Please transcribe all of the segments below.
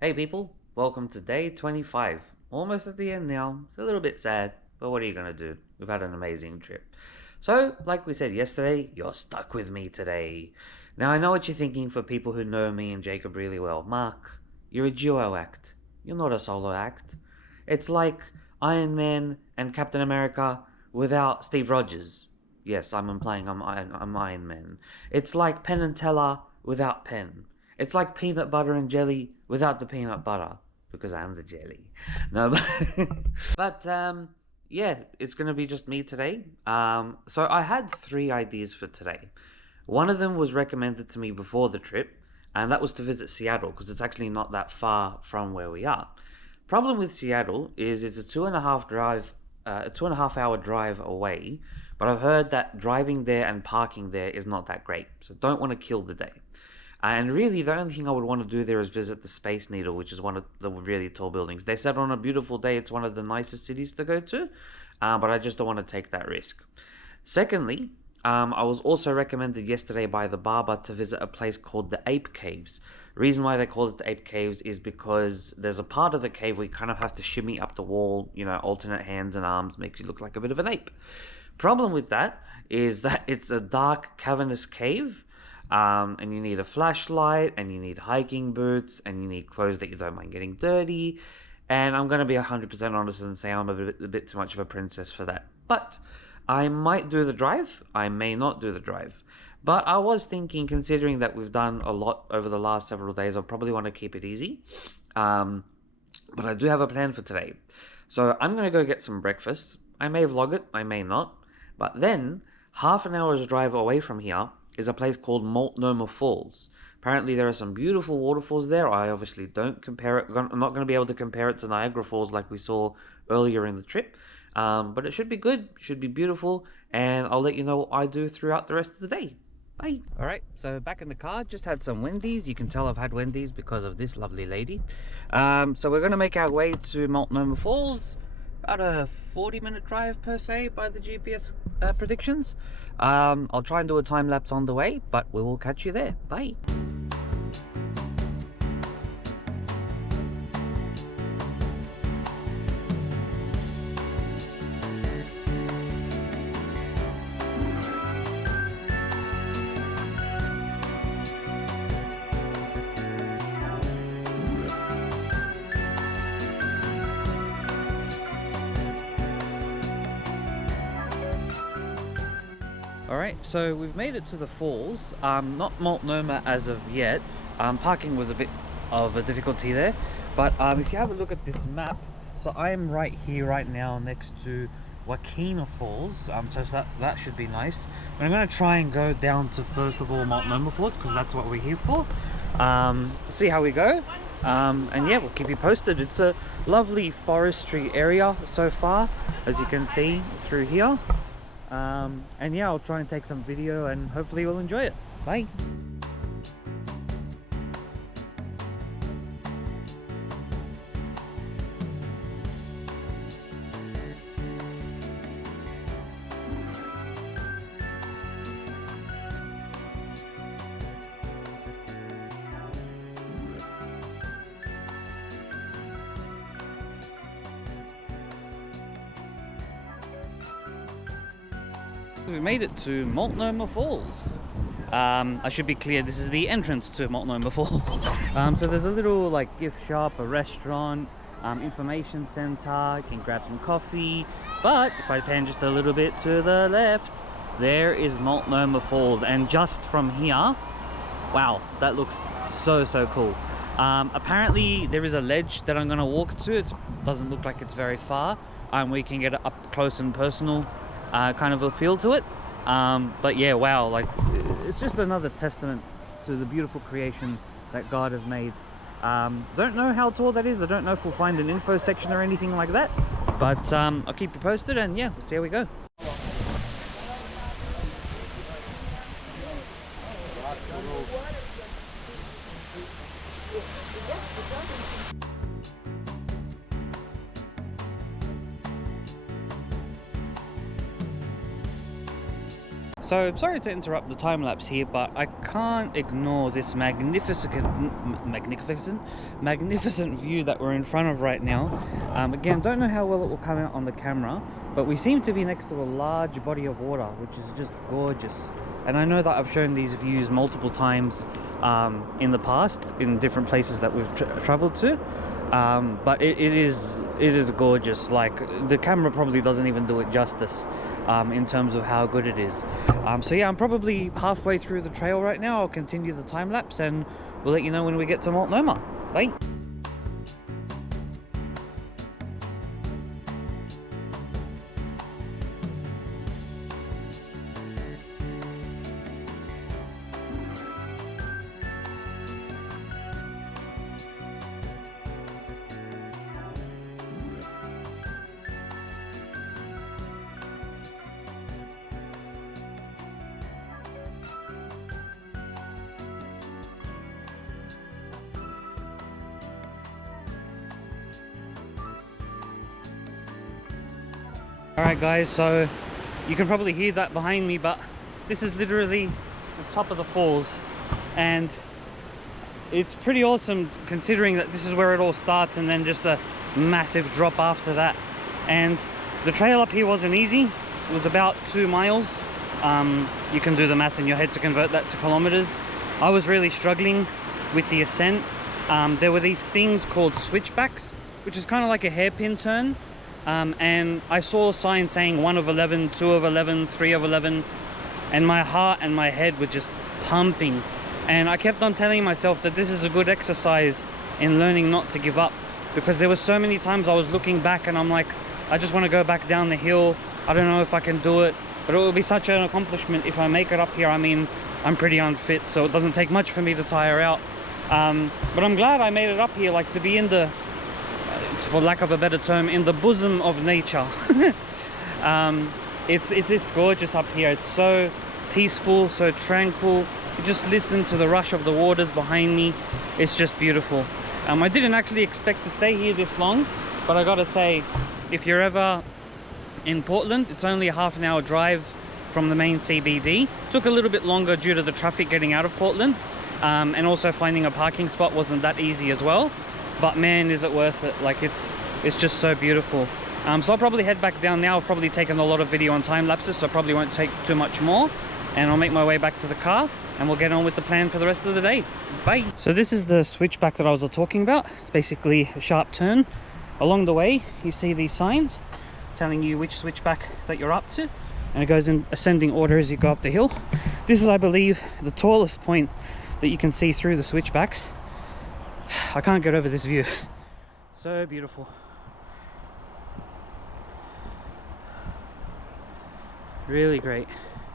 Hey people, welcome to day 25. Almost at the end now. It's a little bit sad, but what are you gonna do? We've had an amazing trip. So, like we said yesterday, you're stuck with me today. Now, I know what you're thinking for people who know me and Jacob really well. Mark, you're a duo act. You're not a solo act. It's like Iron Man and Captain America without Steve Rogers. Yes, I'm implying I'm Iron Man. It's like Penn and Teller without Penn. It's like peanut butter and jelly without the peanut butter because I'm the jelly. No, but yeah, it's gonna be just me today. So I had three ideas for today. One of them was recommended to me before the trip, and that was to visit Seattle because it's actually not that far from where we are. Problem with Seattle is it's a 2.5 hour drive away, but I've heard that driving there and parking there is not that great, so don't want to kill the day. And really, the only thing I would want to do there is visit the Space Needle, which is one of the really tall buildings. They said on a beautiful day it's one of the nicest cities to go to, but I just don't want to take that risk. Secondly, I was also recommended yesterday by the barber to visit a place called the Ape Caves. The reason why they call it the Ape Caves is because there's a part of the cave where you kind of have to shimmy up the wall, alternate hands and arms, makes you look like a bit of an ape. Problem with that is that it's a dark, cavernous cave. And you need a flashlight, and you need hiking boots, and you need clothes that you don't mind getting dirty. And I'm going to be 100% honest and say I'm a bit too much of a princess for that. But I might do the drive, I may not do the drive. But I was thinking, considering that we've done a lot over the last several days, I'll probably want to keep it easy. But I do have a plan for today. So I'm going to go get some breakfast. I may vlog it, I may not. But then, half an hour's drive away from here is a place called Multnomah Falls. Apparently there are some beautiful waterfalls there. I obviously don't compare it. I'm not going to be able to compare it to Niagara Falls like we saw earlier in the trip. But it should be good, should be beautiful, and I'll let you know what I do throughout the rest of the day. Bye. Alright, so back in the car, just had some Wendy's. You can tell I've had Wendy's because of this lovely lady. So we're going to make our way to Multnomah Falls. About a 40-minute drive per se by the GPS predictions. I'll try and do a time lapse on the way, but we will catch you there. Bye. Alright, so we've made it to the falls. Not Multnomah as of yet. Parking was a bit of a difficulty there. But if you have a look at this map, so I am right here right now next to Wakena Falls. So that should be nice. But I'm going to try and go down to, first of all, Multnomah Falls, because that's what we're here for. See how we go. And yeah, we'll keep you posted. It's a lovely forestry area so far, as you can see through here. And yeah, I'll try and take some video and hopefully you'll enjoy it. Bye. We made it to Multnomah Falls. I should be clear, this is the entrance to Multnomah Falls. So there's a little like gift shop, a restaurant, information center, you can grab some coffee. But if I pan just a little bit to the left, there is Multnomah Falls. And just from here, wow, that looks so cool. Apparently there is a ledge that I'm gonna walk to. It doesn't look like it's very far. We can get up close and personal kind of a feel to it. But yeah, wow, like it's just another testament to the beautiful creation that God has made. Don't know how tall that is. I don't know if we'll find an info section or anything like that, but I'll keep you posted, and yeah, we'll see how we go. So sorry to interrupt the time lapse here, but I can't ignore this magnificent view that we're in front of right now. Again, don't know how well it will come out on the camera, but we seem to be next to a large body of water, which is just gorgeous. And I know that I've shown these views multiple times in the past in different places that we've traveled to. But it is gorgeous. Like, the camera probably doesn't even do it justice in terms of how good it is. So yeah, I'm probably halfway through the trail right now. I'll continue the time lapse and we'll let you know when we get to Multnomah. Bye. Alright guys, so you can probably hear that behind me, but this is literally the top of the falls, and it's pretty awesome considering that this is where it all starts and then just a massive drop after that. And the trail up here wasn't easy. It was about 2 miles. You can do the math in your head to convert that to kilometers. I was really struggling with the ascent. There were these things called switchbacks, which is kind of like a hairpin turn. And I saw signs saying 1 of 11, 2 of 11, 3 of 11, and my heart and my head were just pumping. And I kept on telling myself that this is a good exercise in learning not to give up, because there were so many times I was looking back and I'm like, I just want to go back down the hill. I don't know if I can do it, but it will be such an accomplishment if I make it up here. I mean, I'm pretty unfit, so it doesn't take much for me to tire out. But I'm glad I made it up here, like to be in the, for lack of a better term, in the bosom of nature. It's gorgeous up here. It's so peaceful, so tranquil. You just listen to the rush of the waters behind me. It's just beautiful. I didn't actually expect to stay here this long, but I gotta say, if you're ever in Portland, it's only a half-an-hour drive from the main CBD. Took a little bit longer due to the traffic getting out of Portland, and also finding a parking spot wasn't that easy as well. But man, is it worth it. Like, it's just so beautiful. So I'll probably head back down now. I've probably taken a lot of video on time lapses, so I probably won't take too much more, and I'll make my way back to the car and we'll get on with the plan for the rest of the day. Bye. So this is the switchback that I was talking about. It's basically a sharp turn. Along the way you see these signs telling you which switchback that you're up to, and it goes in ascending order as you go up the hill. This is, I believe, the tallest point that you can see through the switchbacks. I can't get over this view. So beautiful. Really great.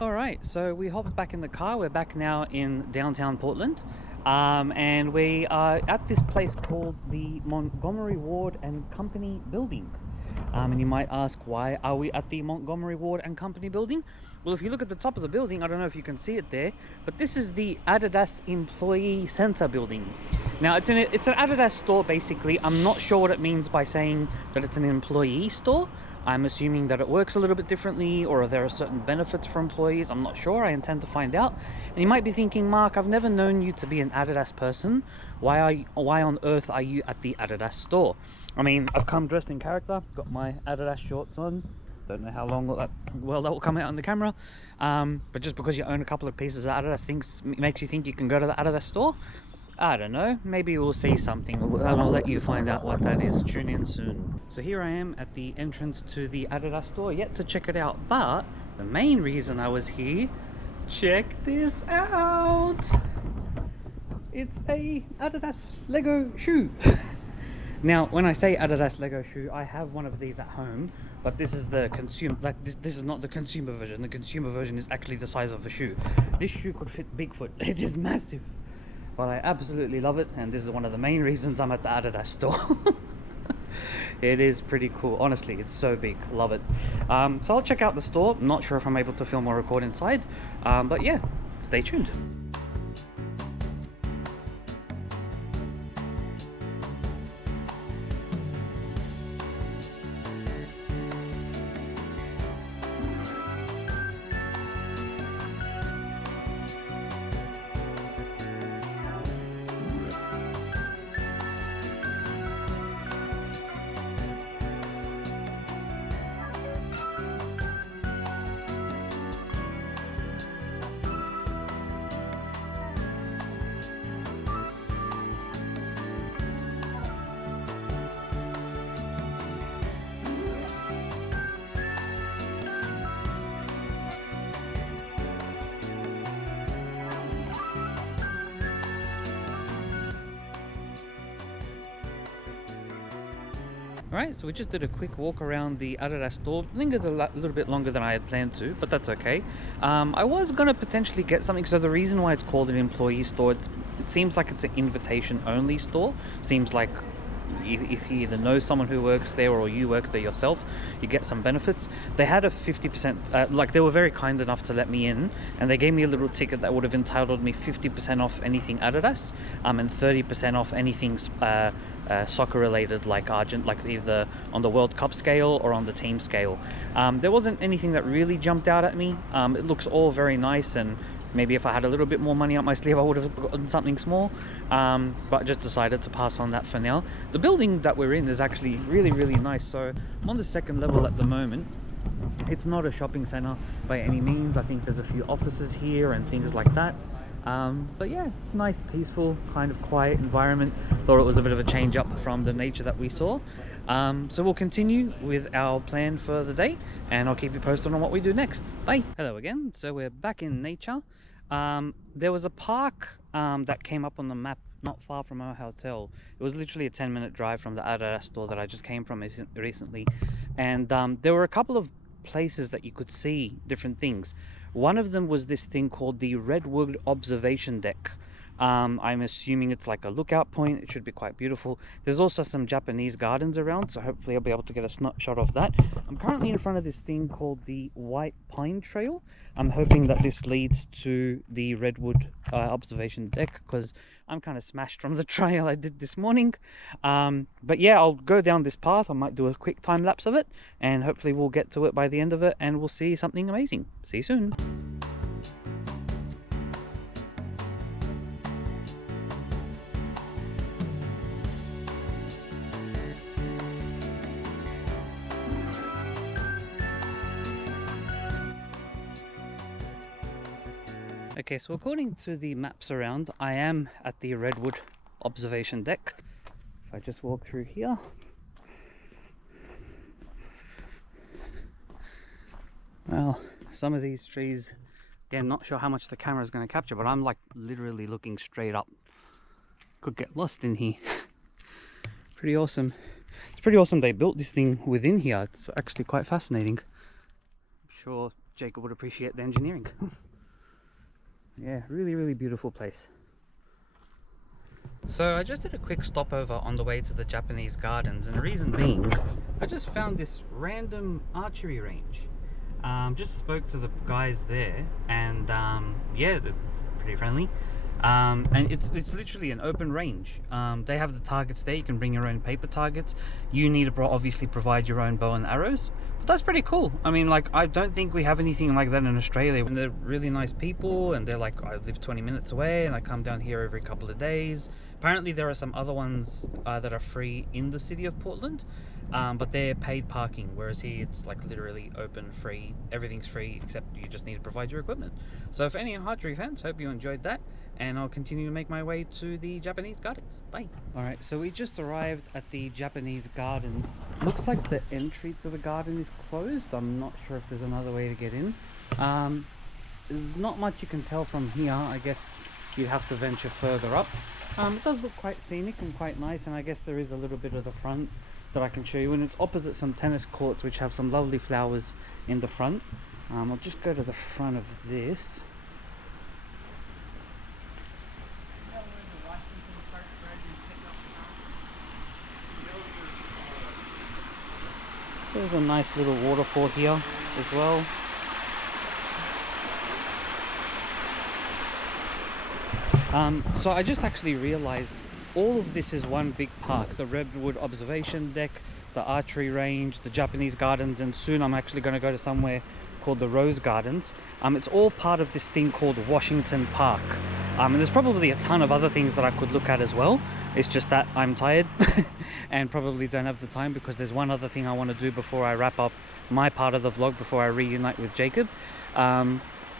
Alright, so we hopped back in the car. We're back now in downtown Portland. And we are at this place called the Montgomery Ward and Company Building. And you might ask, why are we at the Montgomery Ward and Company Building? Well, if you look at the top of the building, I don't know if you can see it there, but this is the Adidas Employee Center building. Now, it's an Adidas store, basically. I'm not sure what it means by saying that it's an employee store. I'm assuming that it works a little bit differently, or there are certain benefits for employees. I'm not sure. I intend to find out. And you might be thinking, Mark, I've never known you to be an Adidas person. Why on earth are you at the Adidas store? I mean, I've come dressed in character, got my Adidas shorts on. Don't know how long that will come out on the camera. But just because you own a couple of pieces of Adidas makes you think you can go to the Adidas store. I don't know, maybe we'll see something, and I'll let you find out what that is. Tune in soon. So here I am at the entrance to the Adidas store, yet to check it out, but the main reason I was here, check this out! It's a Adidas Lego shoe. Now, when I say Adidas Lego shoe, I have one of these at home, but this is the consumer, like this is not the consumer version. The consumer version is actually the size of a shoe. This shoe could fit Bigfoot. It is massive. But I absolutely love it, and this is one of the main reasons I'm at the Adidas store. It is pretty cool. Honestly, it's so big. Love it. So I'll check out the store. Not sure if I'm able to film or record inside. But yeah, stay tuned. Alright, so we just did a quick walk around the Adidas store. Lingered a little bit longer than I had planned to, but that's okay. I was going to potentially get something. So the reason why it's called an employee store, it seems like it's an invitation only store. Seems like if you either know someone who works there or you work there yourself, you get some benefits. They had a 50%, like they were very kind enough to let me in, and they gave me a little ticket that would have entitled me 50% off anything Adidas, and 30% off anything soccer related, like either on the World Cup scale or on the team scale. There wasn't anything that really jumped out at me. It looks all very nice, and maybe if I had a little bit more money up my sleeve I would have gotten something small, but I just decided to pass on that for now. The building that we're in is actually really nice. So I'm on the second level at the moment. It's not a shopping center by any means. I think there's a few offices here and things like that. But yeah, it's nice, peaceful, kind of quiet environment. Thought it was a bit of a change up from the nature that we saw. So we'll continue with our plan for the day, and I'll keep you posted on what we do next. Bye. Hello again. So we're back in nature. There was a park that came up on the map not far from our hotel. It was literally a 10-minute drive from the Adidas store that I just came from recently, and there were a couple of places that you could see different things. One of them was this thing called the Redwood Observation Deck. I'm assuming it's like a lookout point. It should be quite beautiful. There's also some Japanese gardens around, so hopefully I'll be able to get a snapshot of that. I'm currently in front of this thing called the White Pine Trail. I'm hoping that this leads to the Redwood Observation Deck, because I'm kind of smashed from the trail I did this morning. But yeah, I'll go down this path. I might do a quick time lapse of it, and hopefully we'll get to it by the end of it, and we'll see something amazing. See you soon. Okay, so according to the maps around, I am at the Redwood Observation Deck. If I just walk through here. Well, some of these trees, again, not sure how much the camera is going to capture, but I'm like literally looking straight up. Could get lost in here. Pretty awesome. It's pretty awesome they built this thing within here. It's actually quite fascinating. I'm sure Jacob would appreciate the engineering. Yeah, really beautiful place. So I just did a quick stopover on the way to the Japanese gardens, and the reason being, I just found this random archery range. Just spoke to the guys there, and yeah, they're pretty friendly. And it's literally an open range. They have the targets there. You can bring your own paper targets. You need to obviously provide your own bow and arrows. But that's pretty cool. I mean, like, I don't think we have anything like that in Australia. And they're really nice people, and they're like, I live 20 minutes away and I come down here every couple of days. Apparently there are some other ones that are free in the city of Portland, but they're paid parking, whereas here it's like literally open, free. Everything's free except you just need to provide your equipment. So for any archery fans, hope you enjoyed that, and I'll continue to make my way to the Japanese gardens. Bye. Alright, so we just arrived at the Japanese gardens. Looks like the entry to the garden is closed. I'm not sure if there's another way to get in. There's not much you can tell from here. I guess you'd have to venture further up. It does look quite scenic and quite nice, and I guess there is a little bit of the front that I can show you, and it's opposite some tennis courts which have some lovely flowers in the front. I'll just go to the front of this. There's a nice little waterfall here as well. So I just actually realized all of this is one big park. The Redwood Observation Deck, the archery range, the Japanese gardens, and soon I'm actually going to go to somewhere called the Rose Gardens. It's all part of this thing called Washington Park. And there's probably a ton of other things that I could look at as well. It's just that I'm tired and probably don't have the time, because there's one other thing I want to do before I wrap up my part of the vlog, before I reunite with Jacob.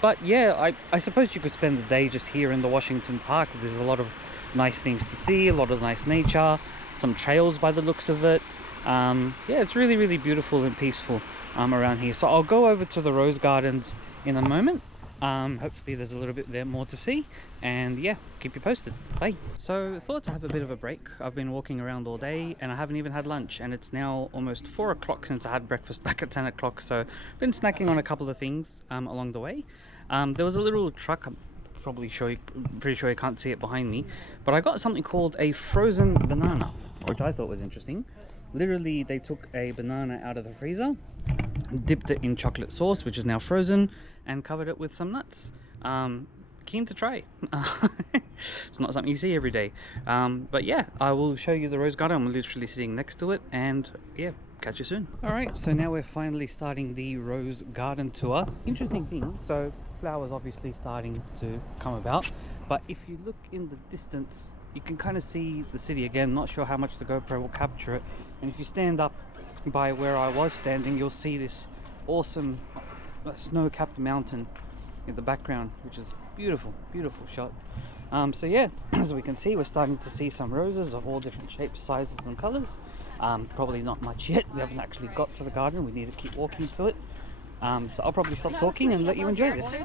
But yeah, I suppose you could spend the day just here in the Washington Park. There's a lot of nice things to see, a lot of nice nature, some trails by the looks of it. Yeah, it's really beautiful and peaceful around here. So I'll go over to the Rose Gardens in a moment. Hopefully there's a little bit there more to see, and yeah, keep you posted. Bye. So thought to have a bit of a break. I've been walking around all day and I haven't even had lunch, and it's now almost 4 o'clock since I had breakfast back at 10 o'clock, so been snacking on a couple of things along the way. There was a little truck, I'm pretty sure you can't see it behind me, but I got something called a frozen banana, which I thought was interesting. Literally, they took a banana out of the freezer, dipped it in chocolate sauce, which is now frozen, and covered it with some nuts. Keen to try. It's not something you see every day. But yeah, I will show you the rose garden. I'm literally sitting next to it, and yeah, catch you soon. Alright, so now we're finally starting the rose garden tour. Interesting thing, so flowers obviously starting to come about, but if you look in the distance, you can kind of see the city again. Not sure how much the GoPro will capture it, and if you stand up by where I was standing, you'll see this awesome snow-capped mountain in the background, which is beautiful shot. So yeah, as we can see, we're starting to see some roses of all different shapes, sizes and colors. Probably not much yet, we haven't actually got to the garden, we need to keep walking to it. So I'll probably stop talking and let you enjoy this.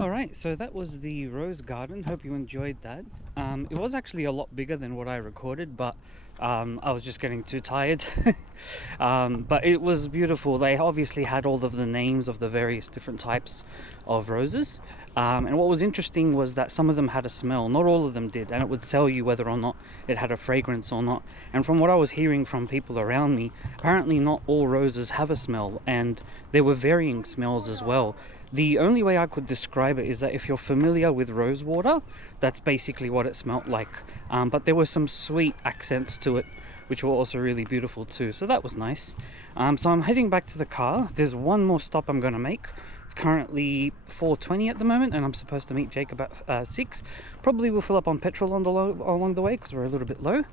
Alright, so that was the rose garden. Hope you enjoyed that. It was actually a lot bigger than what I recorded, but I was just getting too tired. But it was beautiful. They obviously had all of the names of the various different types of roses. And what was interesting was that some of them had a smell. Not all of them did, and it would tell you whether or not it had a fragrance or not. And from what I was hearing from people around me, apparently not all roses have a smell, and there were varying smells as well. The only way I could describe it is that if you're familiar with rose water, that's basically what it smelled like. But there were some sweet accents to it, which were also really beautiful too. So that was nice. So I'm heading back to the car. There's one more stop I'm going to make. It's currently 4:20 at the moment, and I'm supposed to meet Jake about 6. Probably will fill up on petrol along the way because we're a little bit low.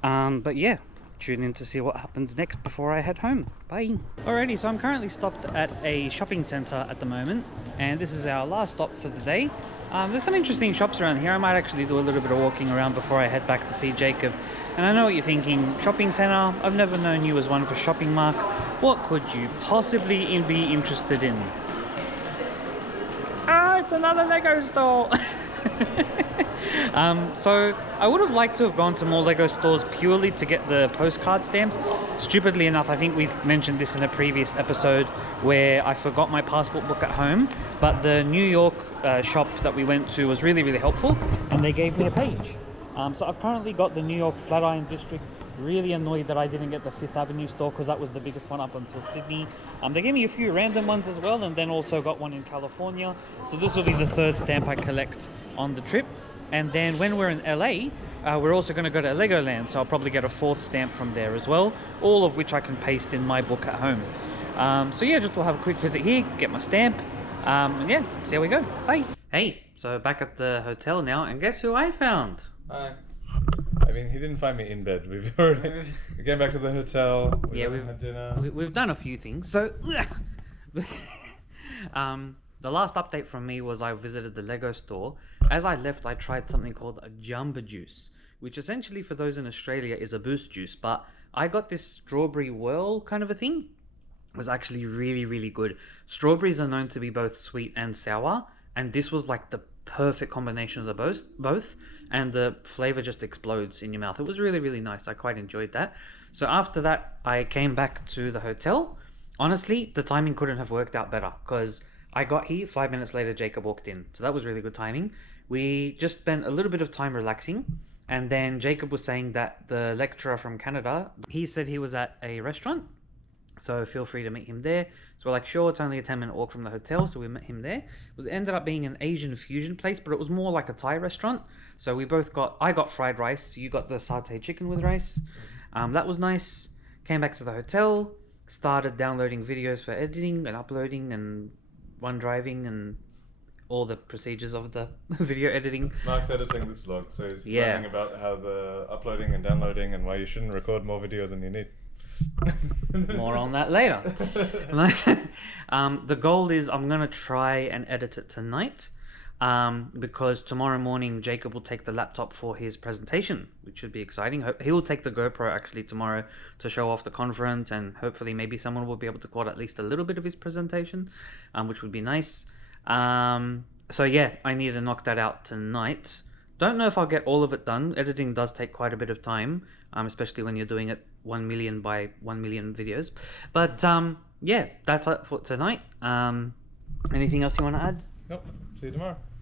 But yeah, tune in to see what happens next before I head home. Bye. Alrighty, so I'm currently stopped at a shopping center at the moment, and this is our last stop for the day. There's some interesting shops around here. I might actually do a little bit of walking around before I head back to see Jacob. And I know what you're thinking, shopping center? I've never known you as one for shopping, Mark. What could you possibly be interested in? Ah, it's another Lego store! So I would have liked to have gone to more Lego stores purely to get the postcard stamps. Stupidly enough, I think we've mentioned this in a previous episode where I forgot my passport book at home, but the New York shop that we went to was really helpful, and they gave me a page. So I've currently got the New York Flatiron District. Really annoyed that I didn't get the Fifth Avenue store because that was the biggest one up until Sydney. They gave me a few random ones as well, and then also got one in California. So this will be the third stamp I collect on the trip. And then when we're in LA, we're also going to go to Legoland, so I'll probably get a fourth stamp from there as well, all of which I can paste in my book at home. So yeah, just we'll have a quick visit here, get my stamp, and yeah, see how we go. Bye. Hey, so back at the hotel now, and guess who I found? Hi. I mean, he didn't find me in bed. We came back to the hotel. We've had dinner. We've done a few things. So, the last update from me was I visited the Lego store. As I left, I tried something called a Jamba Juice, which essentially, for those in Australia, is a boost juice. But I got this strawberry whirl kind of a thing. was actually really, really good. Strawberries are known to be both sweet and sour, and this was like the perfect combination of the both, and the flavor just explodes in your mouth. It was really, really nice. I quite enjoyed that. So after that, I came back to the hotel. Honestly, the timing couldn't have worked out better because I got here 5 minutes later. Jacob walked in, so that was really good timing. We just spent a little bit of time relaxing, and then Jacob was saying that the lecturer from Canada, he said he was at a restaurant, so feel free to meet him there. So we're like, sure, it's only a 10-minute walk from the hotel, so we met him there. It ended up being an Asian fusion place, but it was more like a Thai restaurant. So I got fried rice, you got the satay chicken with rice. That was nice. Came back to the hotel, started downloading videos for editing and uploading and OneDriving and all the procedures of the video editing. Mark's editing this vlog, so he's learning about how the uploading and downloading and why you shouldn't record more video than you need. More on that later. The goal is I'm going to try and edit it tonight, because tomorrow morning Jacob will take the laptop for his presentation, which should be exciting. He will take the GoPro actually tomorrow to show off the conference, and hopefully maybe someone will be able to record at least a little bit of his presentation, which would be nice. So yeah, I need to knock that out tonight. Don't know if I'll get all of it done. Editing does take quite a bit of time, especially when you're doing it 1 million by 1 million videos. But yeah, that's it for tonight. Anything else you want to add? Nope. See you tomorrow.